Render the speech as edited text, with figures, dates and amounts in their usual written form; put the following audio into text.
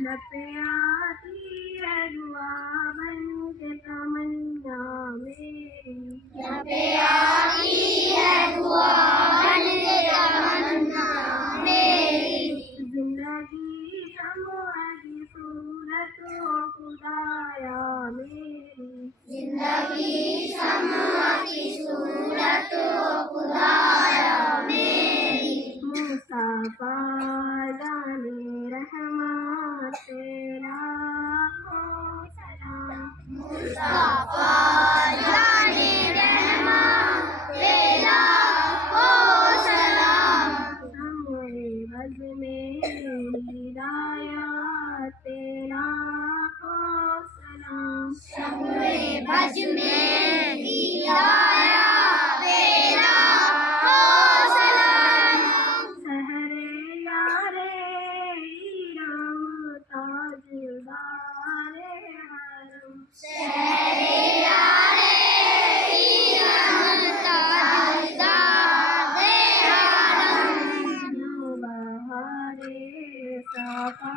नपियाती है दुआ बन के तमन्ना मेरी, नपियाती है दुआ बन के तमन्ना मेरी। जिंदगी शम्अ की सूरत हो खुदाया मेरी, जिंदगी शम्अ की सूरत हो खुदाया मेरी। मुस्तफा जाने रहमत तेरा को सलाम, मुस्तफा जाने रहमत तेरा को सलाम। शम्अ बज़ में हिदायत तेरा को सलाम, शम्अ बज़ में हिदायत तेरा को सलाम। सहरे यारे इराम ताजदारे हरम, शहरे यारे इरम ताजदारे हरम। नौबहारे सफा